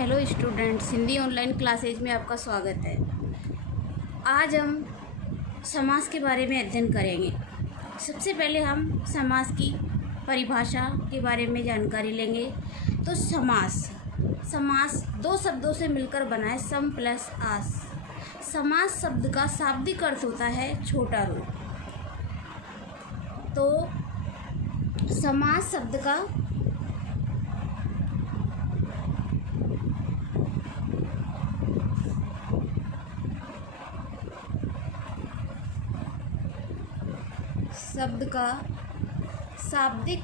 Hello students, Hindi online classes में आपका स्वागत है। आज हम समास के बारे में अध्ययन करेंगे। सबसे पहले हम समास की परिभाषा के बारे में जानकारी लेंगे। तो समास दो शब्दों से मिलकर बना है, सम प्लस आस। समास शब्द का शाब्दिक अर्थ होता है छोटा रूप। तो समास शब्द का शाब्दिक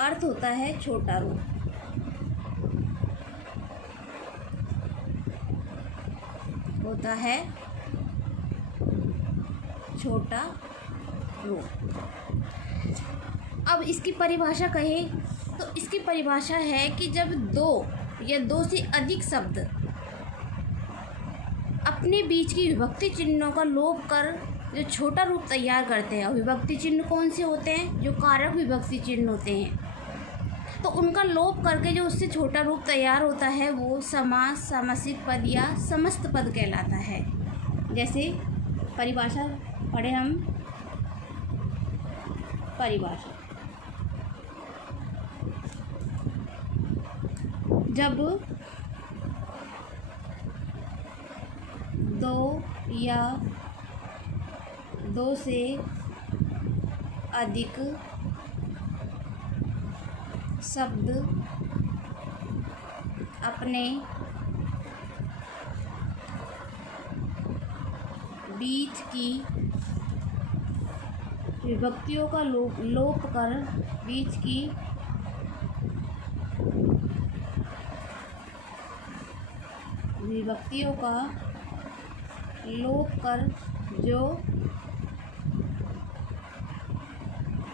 अर्थ होता है छोटा रूप। अब इसकी परिभाषा कहें तो इसकी परिभाषा है कि जब दो या दो से अधिक शब्द अपने बीच की विभक्ति चिन्हों का लोप कर जो छोटा रूप तैयार करते हैं। विभक्ति चिन्ह कौन से होते हैं? जो कारक विभक्ति चिन्ह होते हैं। तो उनका लोप करके जो उससे छोटा रूप तैयार होता है वो समास, सामासिक पद या समस्त पद कहलाता है। जैसे परिभाषा पढ़े हम। परिभाषा, जब दो या दो से अधिक शब्द अपने बीच की विभक्तियों का लोप कर जो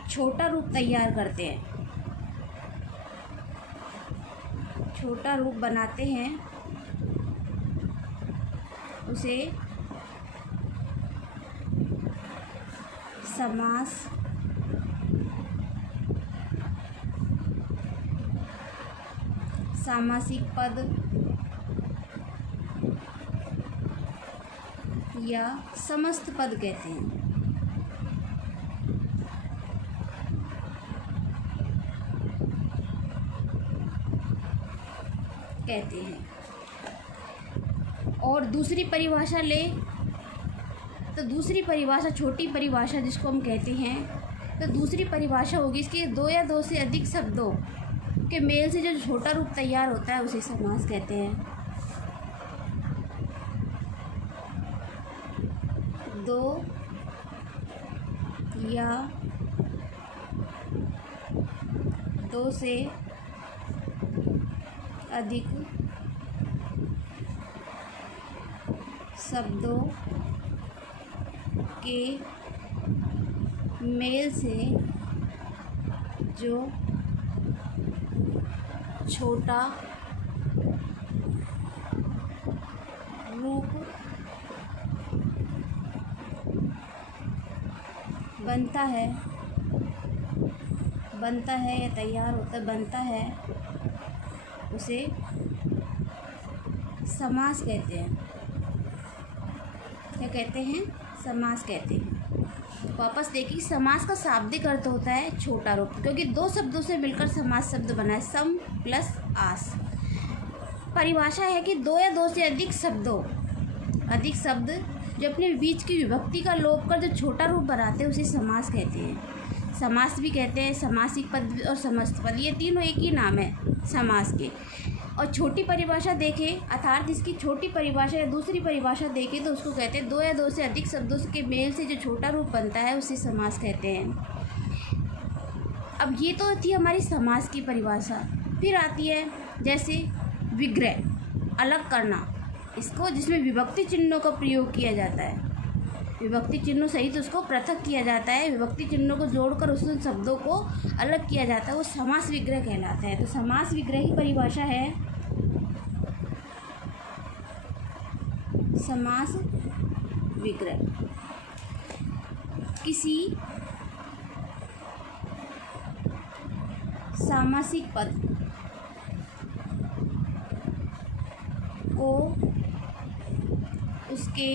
छोटा रूप तैयार करते हैं, छोटा रूप बनाते हैं, उसे समास, सामासिक पद या समस्त पद कहते हैं। और दूसरी परिभाषा ले तो दूसरी परिभाषा, छोटी परिभाषा जिसको हम कहते हैं, तो दूसरी परिभाषा होगी इसके दो या दो से अधिक शब्दों के मेल से जो छोटा रूप तैयार होता है उसे समास कहते हैं। दो या दो से अधिक शब्दों के मेल से जो छोटा रूप बनता है या तैयार बनता है उसे समास कहते हैं। क्या कहते हैं? समास कहते हैं। वापस देखिए, समास का शाब्दिक अर्थ होता है छोटा रूप, क्योंकि दो शब्दों से मिलकर समास शब्द बना है, सम प्लस आस। परिभाषा है कि दो या दो से अधिक शब्द जो अपने बीच की विभक्ति का लोप कर जो छोटा रूप बनाते हैं उसे समास कहते हैं। समास भी कहते हैं, सामासिक पद और समस्त पद, ये तीनों एक ही नाम है समास के। और छोटी परिभाषा देखें, अर्थात इसकी छोटी परिभाषा या दूसरी परिभाषा देखें तो उसको कहते हैं दो या दो से अधिक शब्दों के मेल से जो छोटा रूप बनता है उसे समास कहते हैं। अब ये तो थी हमारी समास की परिभाषा। फिर आती है जैसे विग्रह, अलग करना, इसको जिसमें विभक्ति चिन्हों का प्रयोग किया जाता है। विभक्ति चिन्हों सहित उसको पृथक किया जाता है, विभक्ति चिन्हों को जोड़कर उस शब्दों को अलग किया जाता है, वो समास विग्रह कहलाता है। तो समास विग्रह की परिभाषा है समास विग्रह किसी सामासिक पद को उसके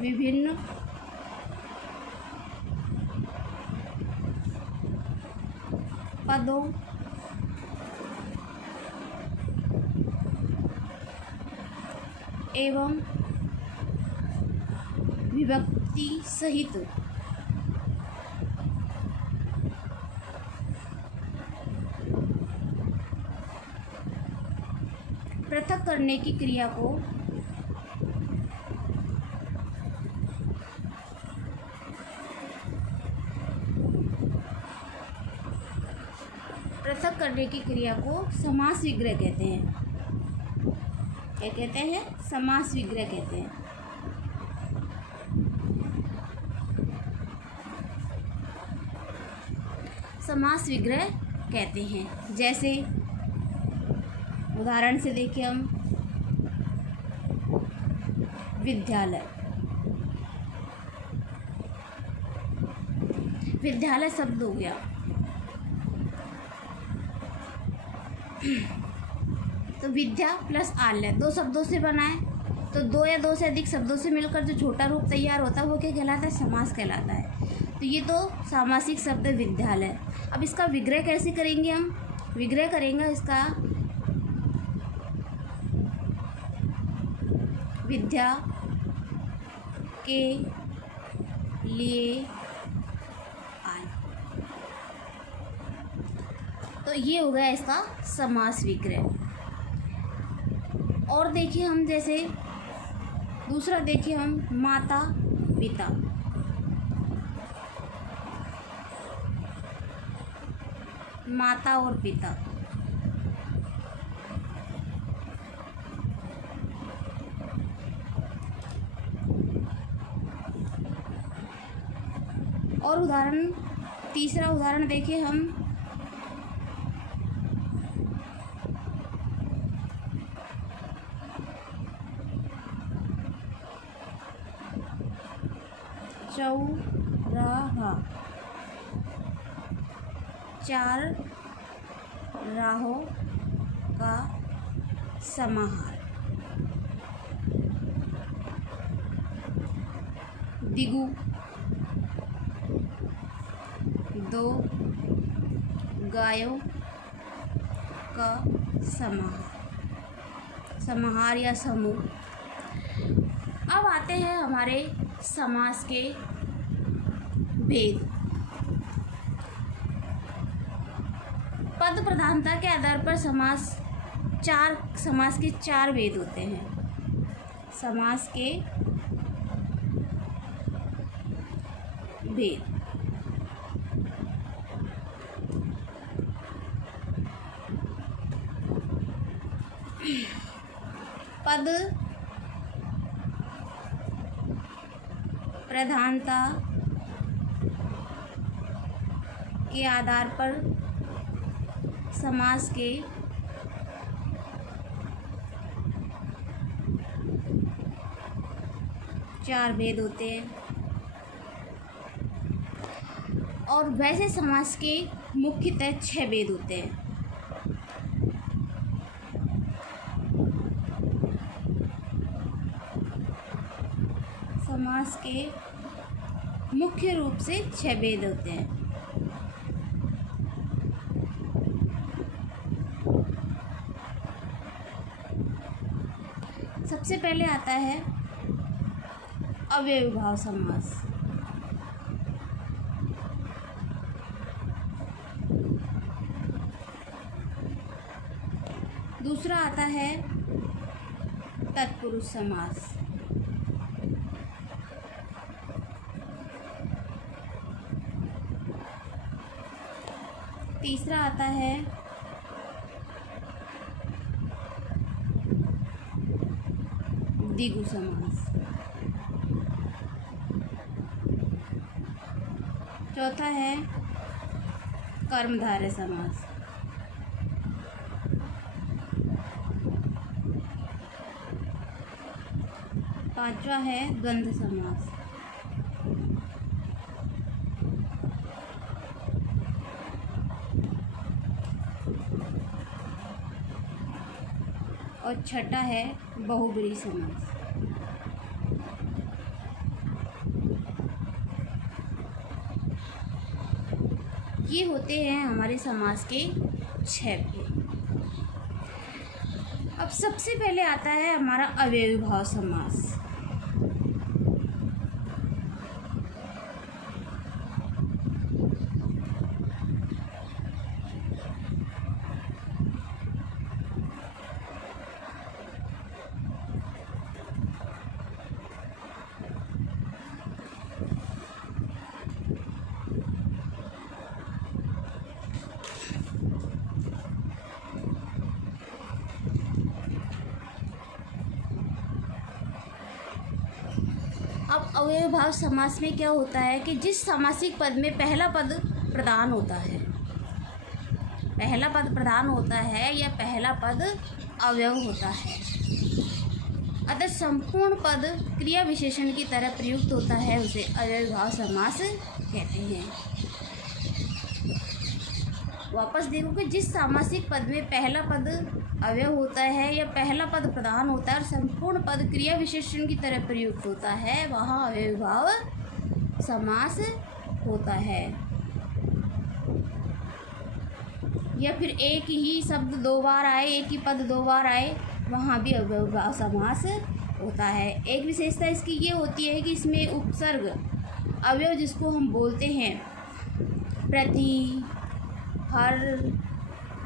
विभिन्न पदों एवं विभक्ति सहित पृथक करने की क्रिया को समास विग्रह कहते हैं। क्या कहते हैं? समास विग्रह कहते हैं। समास विग्रह कहते हैं। जैसे उदाहरण से देखिए हम, विद्यालय। विद्यालय शब्द हो गया, तो विद्या प्लस आलय दो शब्दों से बना है, तो दो या दो से अधिक शब्दों से मिलकर जो छोटा रूप तैयार होता है वो क्या कहलाता है? समास कहलाता है। तो ये तो सामासिक शब्द विद्यालय। अब इसका विग्रह कैसे करेंगे हम? विग्रह करेंगे इसका, विद्या के लिए आय। तो ये हो गया इसका समास विग्रह। और देखिए हम, जैसे दूसरा देखिए हम, माता पिता। माता और पिता, और उदाहरण, तीसरा उदाहरण देखिए हम, चौराहा। चार राहों का समाहार। दिगु, दो गायों का समाहार या समूह। अब आते हैं हमारे समास के भेद। पद प्रधानता के आधार पर समास के चार भेद होते हैं। समास के भेद। पद प्रधानता के आधार पर समास के चार भेद होते हैं, और वैसे समास के मुख्यतः 6 भेद होते हैं। समास के मुख्य रूप से 6 भेद होते हैं। सबसे पहले आता है अव्ययीभाव समास। दूसरा आता है तत्पुरुष समास। तीसरा आता है द्विगु समास। चौथा है कर्मधारय समास। पांचवा है द्वंद्व समास। और छठा है बहुब्रीहि समास। ये होते हैं हमारे समास के 6 भेद। अब सबसे पहले आता है हमारा अव्ययी भाव समास। अब अव्ययी भाव समास में क्या होता है कि जिस सामासिक पद में पहला पद प्रधान होता है, पहला पद प्रधान होता है या पहला पद अवयव होता है, अतः संपूर्ण पद क्रिया विशेषण की तरह प्रयुक्त होता है, उसे अव्ययी भाव समास कहते हैं। वापस देखो कि जिस सामासिक पद में पहला पद अवयव होता है या पहला पद प्रधान होता है और संपूर्ण पद क्रिया विशेषण की तरह प्रयुक्त होता है, वहाँ अव्ययी भाव समास होता है। या फिर एक ही शब्द दो बार आए, एक ही पद दो बार आए, वहाँ भी अव्ययी भाव समास होता है। एक विशेषता इसकी ये होती है कि इसमें उपसर्ग अवयव जिसको हम बोलते हैं प्रति, हर,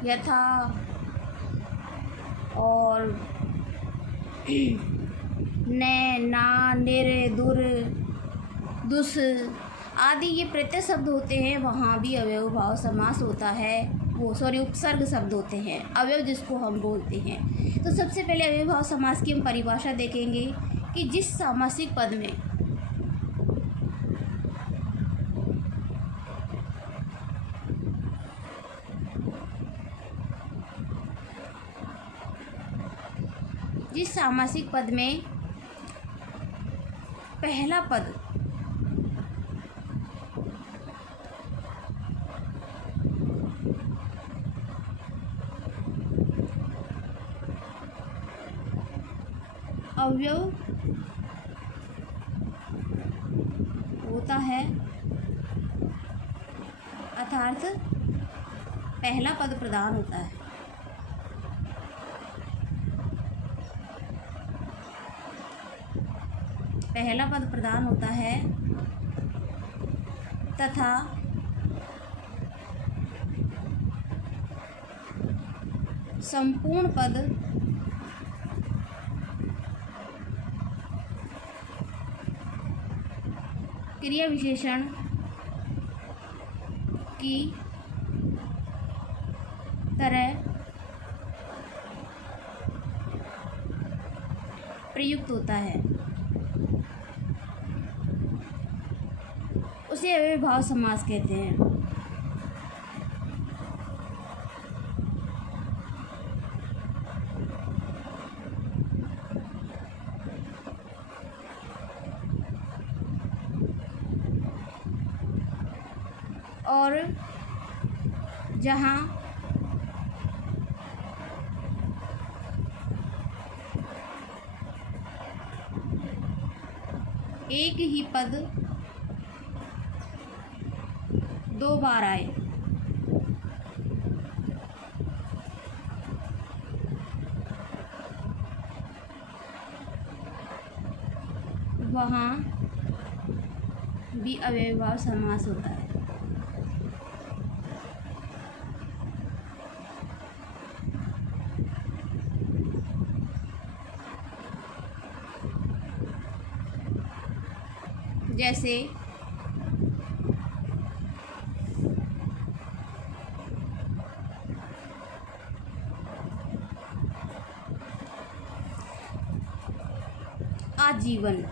यथा और न, ना, निर, दुर, दुस आदि ये प्रत्यय शब्द होते हैं, वहाँ भी अव्ययी भाव समास होता है। उपसर्ग शब्द होते हैं, अवयव जिसको हम बोलते हैं। तो सबसे पहले अव्ययी भाव समास की हम परिभाषा देखेंगे कि जिस सामासिक पद में पहला पद अवयव होता है, अर्थात पहला पद प्रधान होता है, पहला पद प्रधान होता है तथा संपूर्ण पद क्रिया विशेषण की तरह प्रयुक्त होता है, उसे अव्ययी भाव समास कहते हैं। और जहाँ एक ही पद दो बार आए, वहाँ भी अव्ययी भाव समास होता है। जैसे आजीवन,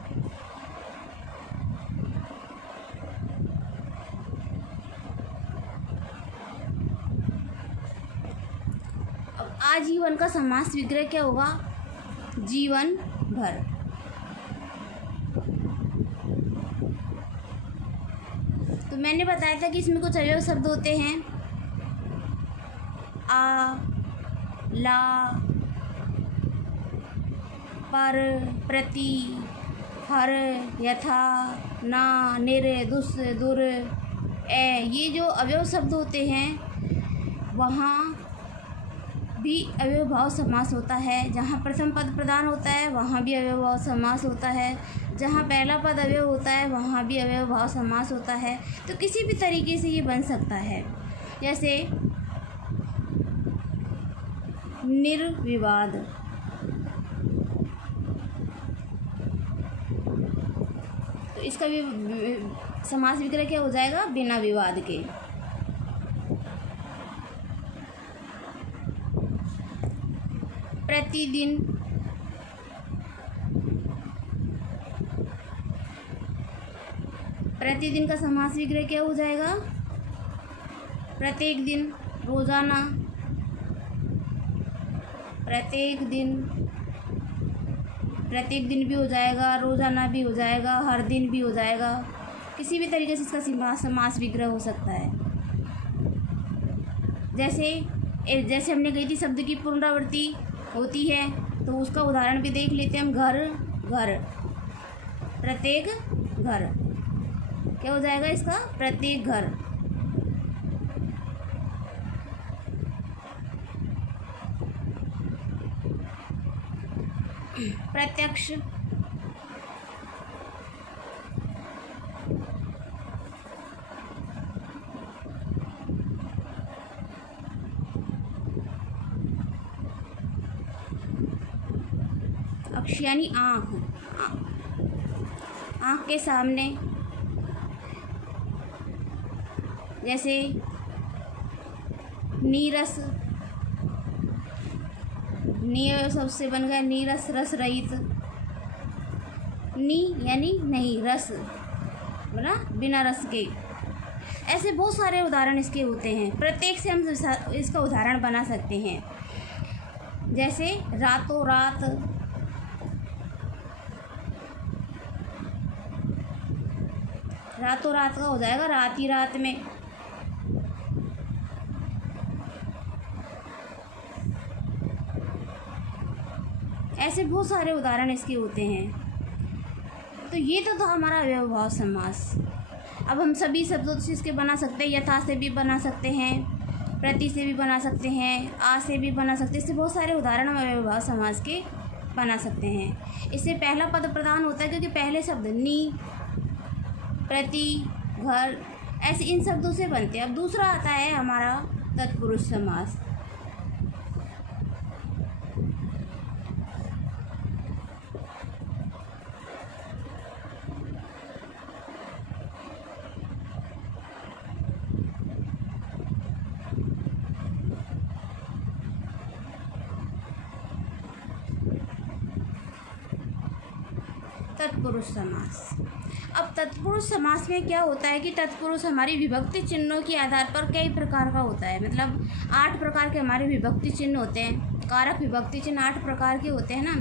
अब आजीवन का समास विग्रह क्या होगा? जीवन भर। तो मैंने बताया था कि इसमें कुछ अवयव शब्द होते हैं, आ, ला, पर, प्रति, हर, यथा, ना, निर, दुस, दुर, ए, ये जो अवयव शब्द होते हैं वहाँ भी अव्ययभाव समास होता है। जहाँ प्रथम पद प्रधान होता है वहाँ भी अव्ययभाव समास होता है। जहाँ पहला पद अवयव होता है वहाँ भी अव्ययभाव समास होता है। तो किसी भी तरीके से ये बन सकता है। जैसे निर्विवाद, तो इसका भी समास विग्रह क्या हो जाएगा? बिना विवाद के। प्रतिदिन, प्रतिदिन का समास विग्रह क्या हो जाएगा? प्रत्येक दिन, रोजाना, प्रत्येक दिन, प्रत्येक दिन भी हो जाएगा, रोजाना भी हो जाएगा, हर दिन भी हो जाएगा। किसी भी तरीके से इसका समास विग्रह हो सकता है। जैसे हमने कही थी शब्द की पुनरावृत्ति होती है, तो उसका उदाहरण भी देख लेते हैं हम। घर, घर, प्रत्येक घर, क्या हो जाएगा इसका? प्रत्येक घर। प्रत्यक्ष, अक्ष यानी आँख, आँख के सामने, जैसे नीरस, नी सबसे बन गया नीरस, रस रहित। नी यानी नहीं, रस बना बिना रस के। ऐसे बहुत सारे उदाहरण इसके होते हैं। प्रत्येक से हम इसका उदाहरण बना सकते हैं। जैसे रातों रात, रातों रात का हो जाएगा रात ही रात में। ऐसे बहुत सारे उदाहरण इसके होते हैं। तो ये तो हमारा अव्ययभाव समास। अब हम सभी शब्दों से इसके बना सकते हैं। यथा से भी बना सकते हैं, प्रति से भी बना सकते हैं, आ से भी बना सकते हैं। इससे बहुत सारे उदाहरण हम अव्ययभाव समास के बना सकते हैं। इससे पहला पद प्रधान होता है क्योंकि पहले शब्द नी, प्रति, घर, ऐसे इन शब्दों से बनते हैं। अब दूसरा आता है हमारा तत्पुरुष समास। तत्पुरुष समास। अब तत्पुरुष समास में क्या होता है कि तत्पुरुष हमारी विभक्ति चिन्हों के आधार पर कई प्रकार का होता है। मतलब 8 प्रकार के हमारे विभक्ति चिन्ह होते हैं। कारक विभक्ति चिन्ह 8 प्रकार के होते हैं ना।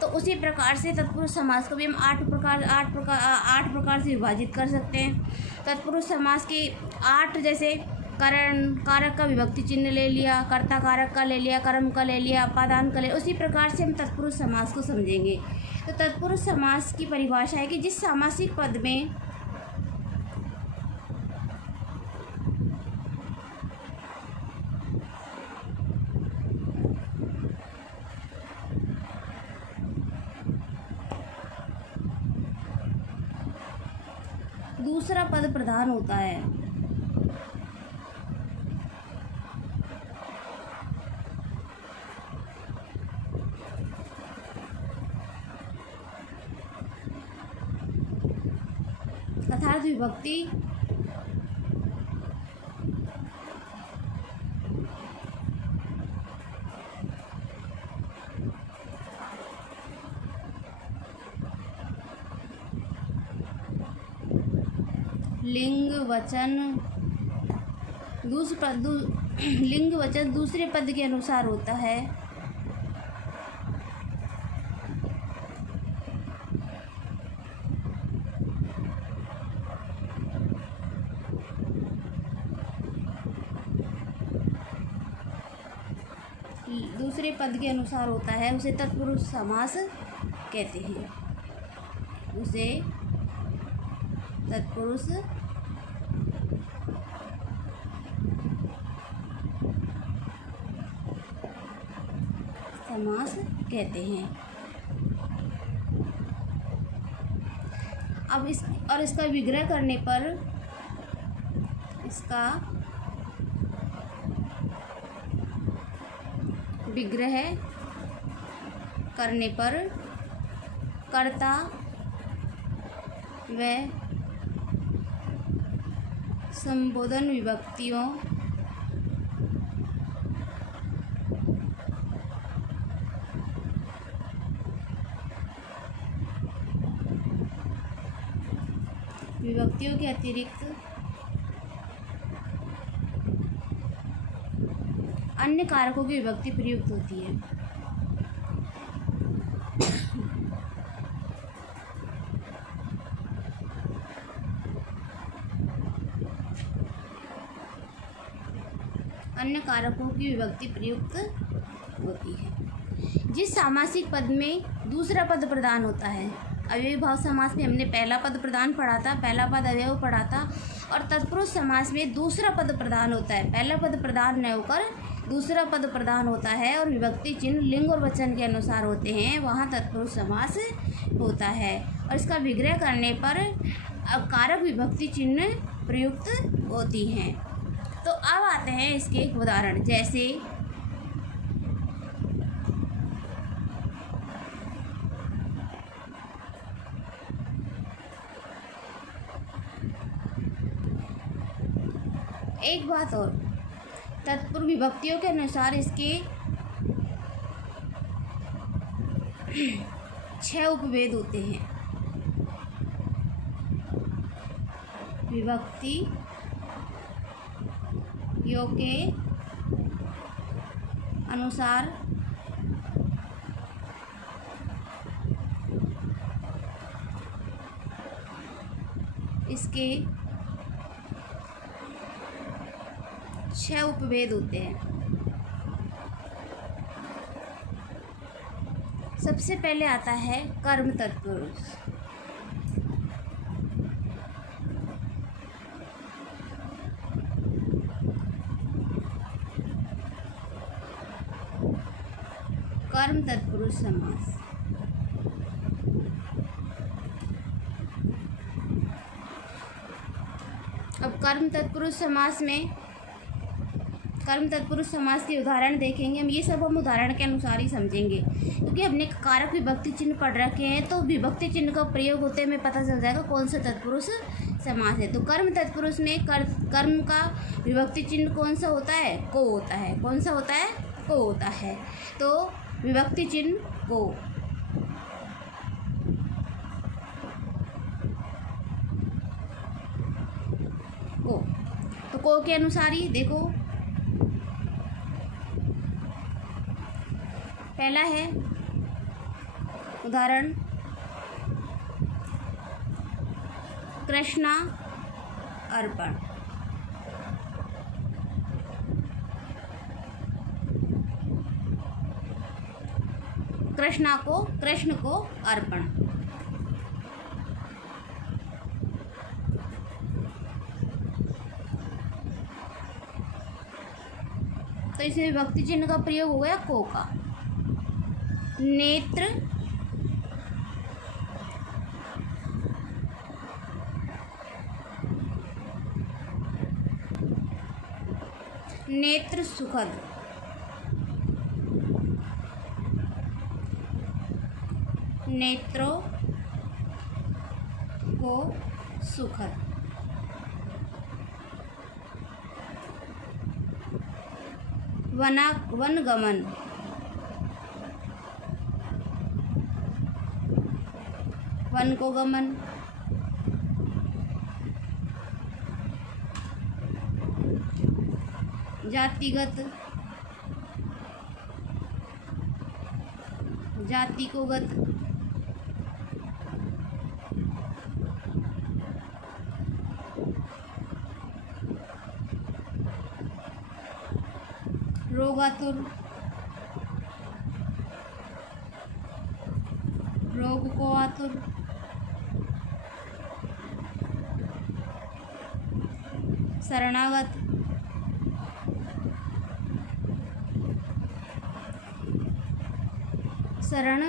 तो उसी प्रकार से तत्पुरुष समास को भी हम 8 प्रकार से विभाजित कर सकते हैं। तत्पुरुष समास के 8 जैसे करण, कारक का विभक्ति चिन्ह ले लिया, कर्ता कारक का ले लिया, कर्म का ले लिया, अपादान का ले, उसी प्रकार से हम तत्पुरुष समास को समझेंगे। तो तत्पुरुष समास की परिभाषा है कि जिस सामासिक पद में दूसरा पद प्रधान होता है, अर्थात विभक्ति लिंग वचन लिंग वचन दूसरे पद के अनुसार होता है। दूसरे पद के अनुसार होता है, उसे तत्पुरुष समास कहते हैं। उसे तत्पुरुष समास कहते हैं। अब इसका विग्रह करने पर कर्ता व संबोधन विभक्तियों के अतिरिक्त अन्य कारकों की विभक्ति प्रयुक्त होती है। अन्य कारकों की विभक्ति प्रयुक्त होती है। जिस सामासिक पद में दूसरा पद प्रधान होता है, अव्ययी भाव समास में हमने पहला पद प्रधान पढ़ा था, पहला पद अवयव पढ़ा था, और तत्पुरुष समास में दूसरा पद प्रधान होता है। पहला पद प्रधान न होकर दूसरा पद प्रधान होता है और विभक्ति चिन्ह लिंग और वचन के अनुसार होते हैं, वहाँ तत्पुरुष समास होता है। और इसका विग्रह करने पर कारक विभक्ति चिन्ह प्रयुक्त होती हैं। तो अब आते हैं इसके एक उदाहरण, जैसे एक बात और, तत्पुरुष विभक्तियों के अनुसार इसके 6 उपभेद होते हैं। विभक्तियों के अनुसार इसके 6 उपभेद होते हैं। सबसे पहले आता है कर्म तत्पुरुष। कर्म तत्पुरुष समास। अब कर्म तत्पुरुष समास के उदाहरण देखेंगे हम। ये सब हम उदाहरण के अनुसार ही समझेंगे, क्योंकि हमने कारक विभक्ति चिन्ह पढ़ रखे हैं, तो विभक्ति चिन्ह का प्रयोग होते हमें पता चल जाएगा कौन सा तत्पुरुष समास है। तो कर्म तत्पुरुष में कर्म का विभक्ति चिन्ह कौन सा होता है? को होता है। कौन सा होता है? को होता है। तो विभक्ति चिन्ह को। तो को के अनुसार ही देखो, पहला है उदाहरण, कृष्णा अर्पण। कृष्ण को अर्पण। तो इसमें विभक्ति चिन्ह का प्रयोग हो गया को का। नेत्र सुखद। नेत्रों को सुखद। वनगमन। वन को गमन। जातिगत। जाति को गत। रोगातुर। रोग को आतुर, शरणागत, शरण,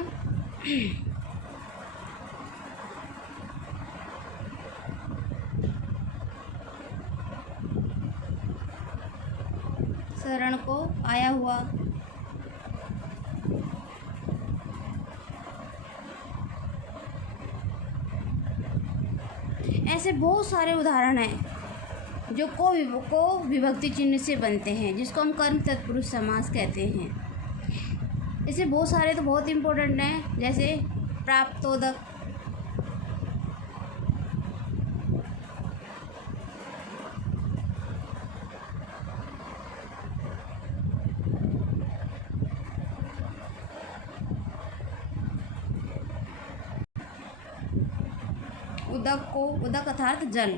शरण को आया हुआ, ऐसे बहुत सारे उदाहरण हैं जो को विभक्ति चिन्ह से बनते हैं, जिसको हम कर्म तत्पुरुष समास कहते हैं। इसे बहुत सारे तो बहुत इम्पोर्टेंट हैं, जैसे प्राप्तोदक, उदक अर्थात जल,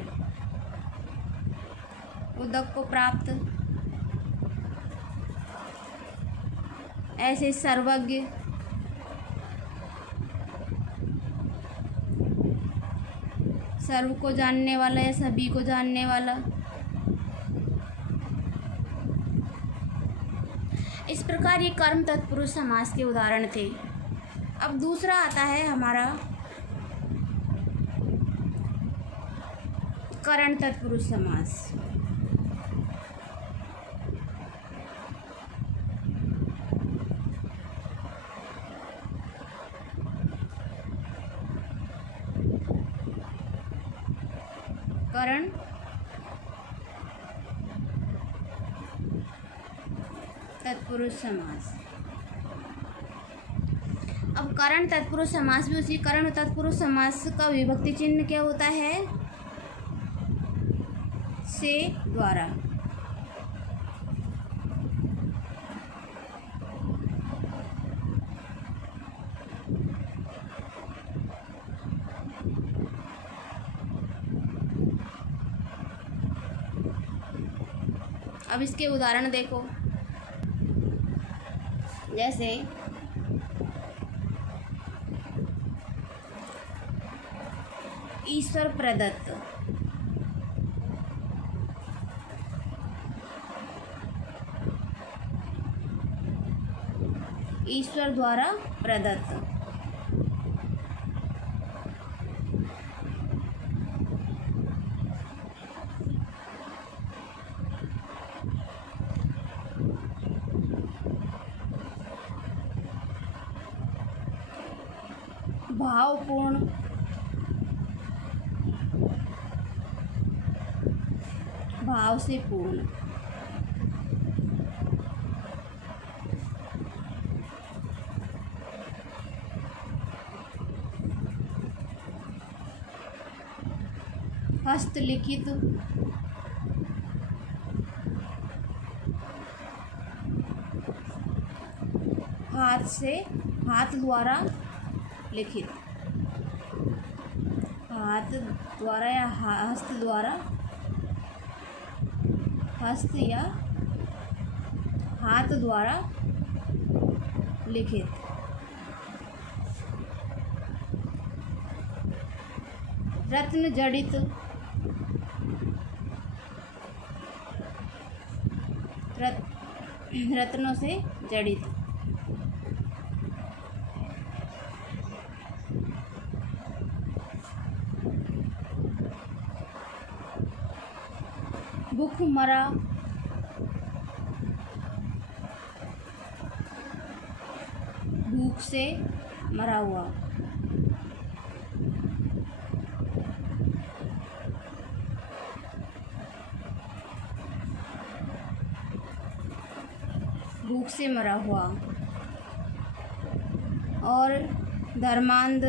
उदक को प्राप्त, ऐसे सर्वज्ञ, सर्व को जानने वाला या सभी को जानने वाला। इस प्रकार ये कर्म तत्पुरुष समास के उदाहरण थे। अब दूसरा आता है हमारा करण तत्पुरुष समास। करण तत्पुरुष समास। अब करण तत्पुरुष समास भी उसी करण तत्पुरुष समास का विभक्ति चिन्ह क्या होता है? से द्वारा। अब इसके उदाहरण देखो, जैसे ईश्वर प्रदत्त, ईश्वर द्वारा प्रदत्त, भावपूर्ण, भाव से पूर्ण, हस्तलिखित, हाथ से, हाथ द्वारा लिखित, हाथ द्वारा या हस्त द्वारा, हस्त या हाथ द्वारा लिखित, रत्न जड़ित, रत्नों से जड़ित, भूख मरा, भूख से मरा हुआ, भूख से मरा हुआ। और धर्मांध,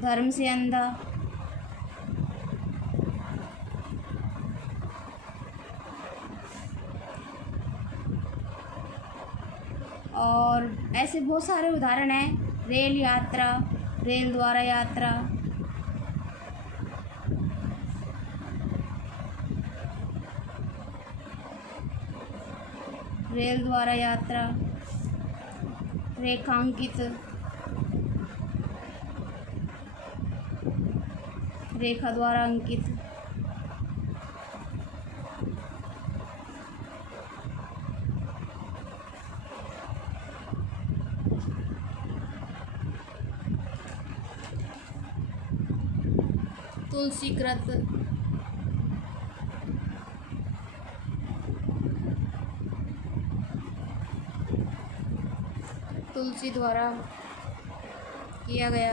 धर्म से अंधा, और ऐसे बहुत सारे उदाहरण हैं। रेल यात्रा, रेल द्वारा यात्रा, रेल द्वारा यात्रा, रेखांकित, रेखा द्वारा अंकित, तुलसीकृत, तुलसी द्वारा किया गया,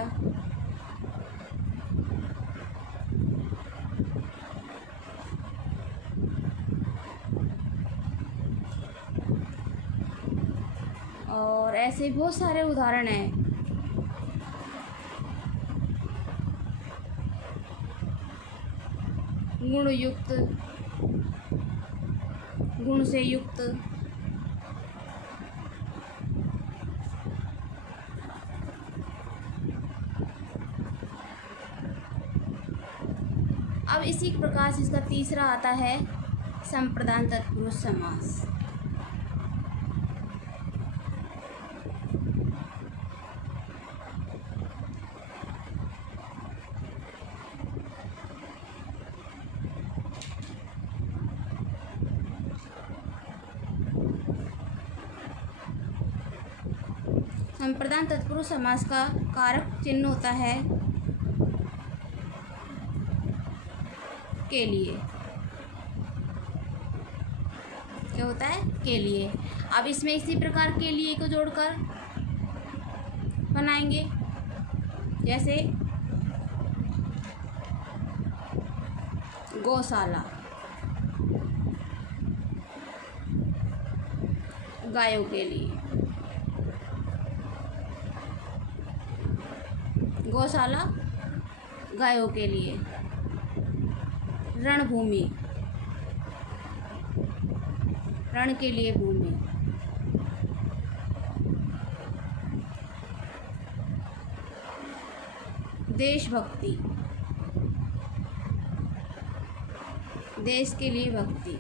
और ऐसे बहुत सारे उदाहरण हैं। गुणयुक्त, गुण से युक्त, अब इसी प्रकार से इसका तीसरा आता है संप्रदान तत्पुरुष समास। संप्रदान तत्पुरुष समास का कारक चिन्ह होता है के लिए। क्या होता है? के लिए। अब इसमें इसी प्रकार के लिए को जोड़कर बनाएंगे, जैसे गौशाला, गायों के लिए, गौशाला गायों के लिए, रणभूमि, रण के लिए भूमि, देशभक्ति, देश के लिए भक्ति,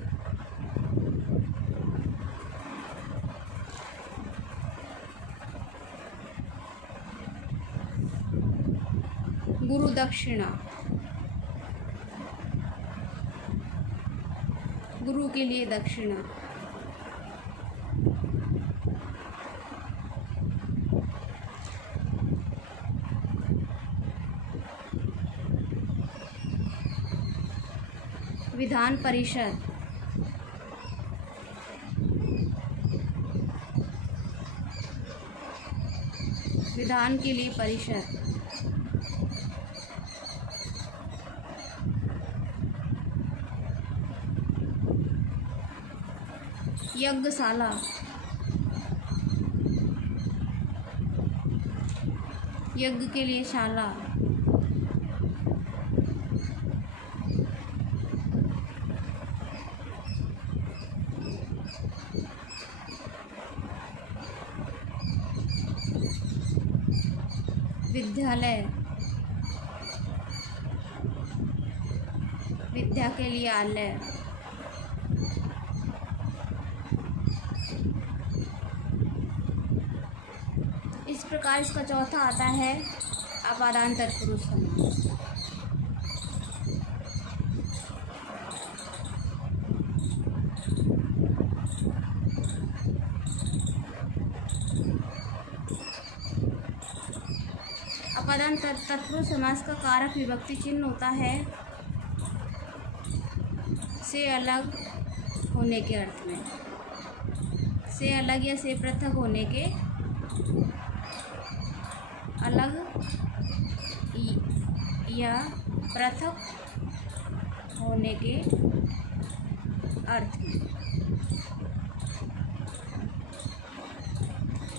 गुरु दक्षिणा, गुरु के लिए दक्षिणा, विधान परिषद, विधान के लिए परिषद, यज्ञशाला, यज्ञ के लिए शाला, विद्यालय, विद्या के लिए आलय, इस प्रकार इसका चौथा आता है अपादान तत्पुरुष समास। अपादान तत्पुरुष समास का कारक विभक्ति चिन्ह होता है से अलग होने के अर्थ में, से अलग या से पृथक होने के, अलग या पृथक होने के अर्थ में।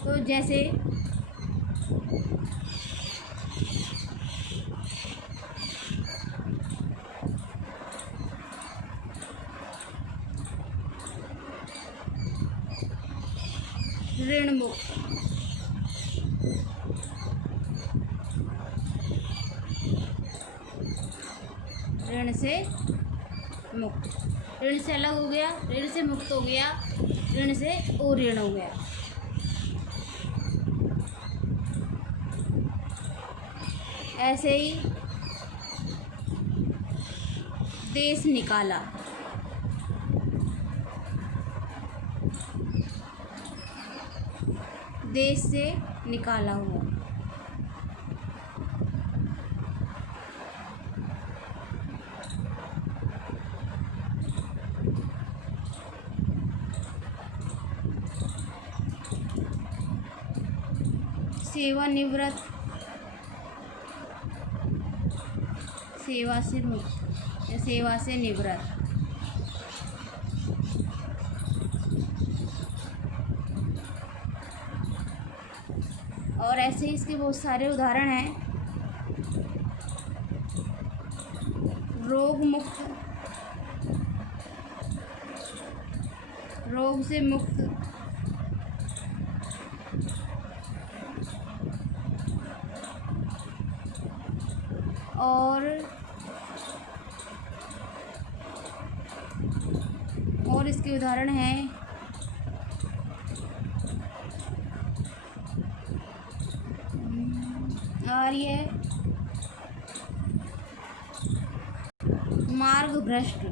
तो जैसे ऋण मुक्त, ऋण से मुक्त, ऋण से अलग हो गया, ऋण से मुक्त हो गया, ऋण से और ऋण हो गया। ऐसे ही देश निकाला, देश से निकाला हुआ। सेवानिवृत्त, सेवा से मुक्त या सेवा से निवृत्त। और ऐसे ही इसके बहुत सारे उदाहरण हैं। रोग मुक्त, रोग से मुक्त, और इसके उदाहरण हैं आर्य, मार्ग भ्रष्ट,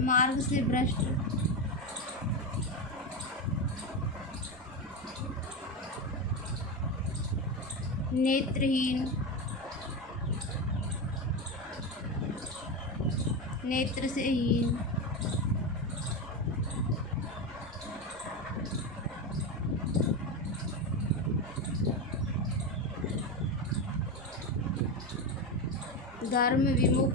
मार्ग से भ्रष्ट, नेत्रहीन, नेत्र से हीन, धर्म विमुख,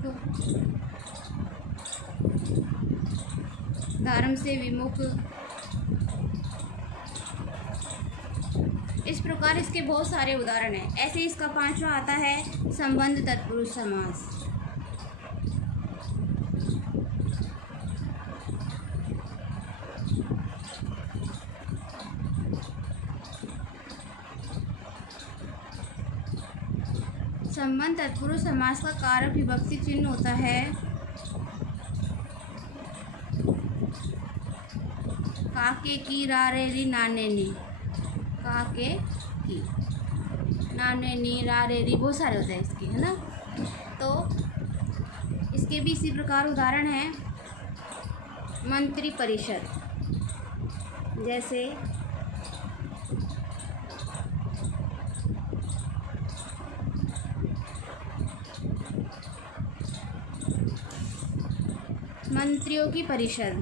धर्म से विमुख। इस प्रकार इसके बहुत सारे उदाहरण हैं। ऐसे इसका 5वां आता है संबंध तत्पुरुष समास। संबंध तत्पुरुष समास का कारक विभक्ति चिन्ह होता है काके की, रा रे री, नाने नी, काके की, नाने नी, रा रे री, बहुत सारे होते हैं इसके, है ना। तो इसके भी इसी प्रकार उदाहरण हैं। मंत्री परिषद, जैसे मंत्रियों की परिषद,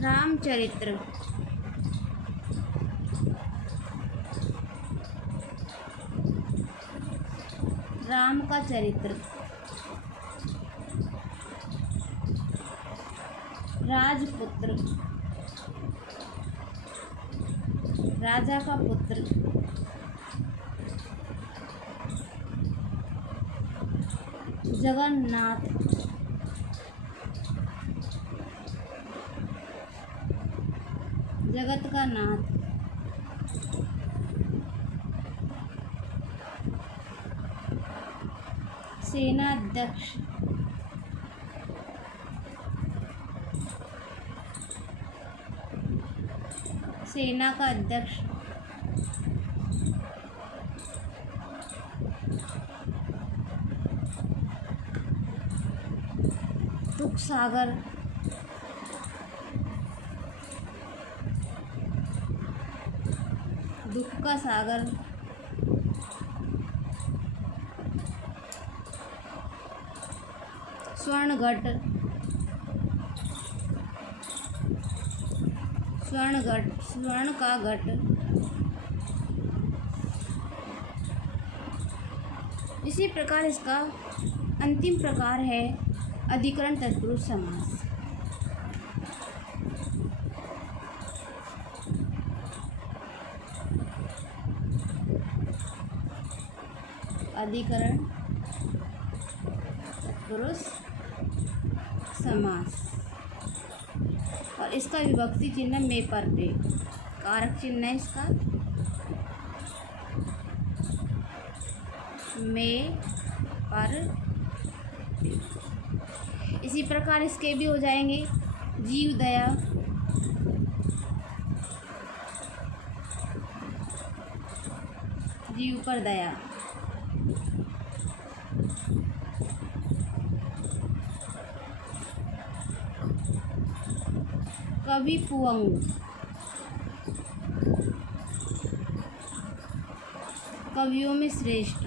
रामचरित्र, राम का चरित्र, राजपुत्र, राजा का पुत्र, जगन्नाथ, जगत का नाथ, सेनाध्यक्ष, सेना का अध्यक्ष, दुख सागर, दुख का सागर, स्वर्ण घट, स्वर्ण घट, स्वर्ण का घट। इसी प्रकार इसका अंतिम प्रकार है अधिकरण तत्पुरुष समास। अधिकरण तत्पुरुष समास, और इसका विभक्ति चिन्ह में पर पे, कारक चिन्ह है इसका में पर। इसी प्रकार इसके भी हो जाएंगे। जीव दया, जीव पर दया। कवि पुअंग, कवियों में श्रेष्ठ।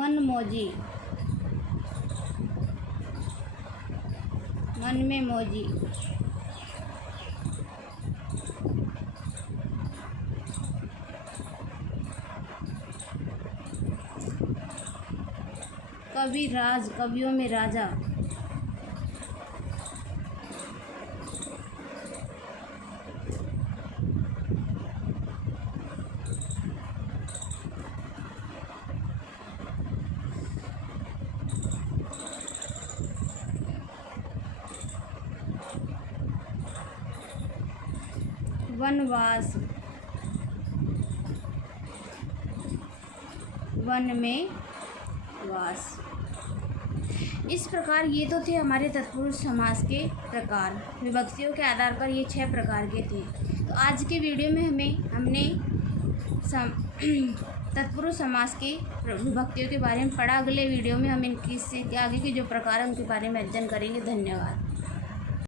मनमौजी, मन में मौजी। कविराज, कवियों में राजा। वनवास, वन में वास। इस प्रकार ये तो थे हमारे तत्पुरुष समास के प्रकार। विभक्तियों के आधार पर ये 6 प्रकार के थे। तो आज के वीडियो में हमने तत्पुरुष समास के विभक्तियों के बारे में पढ़ा। अगले वीडियो में हम इनकी से आगे के जो प्रकार हैं उनके बारे में अध्ययन करेंगे। धन्यवाद।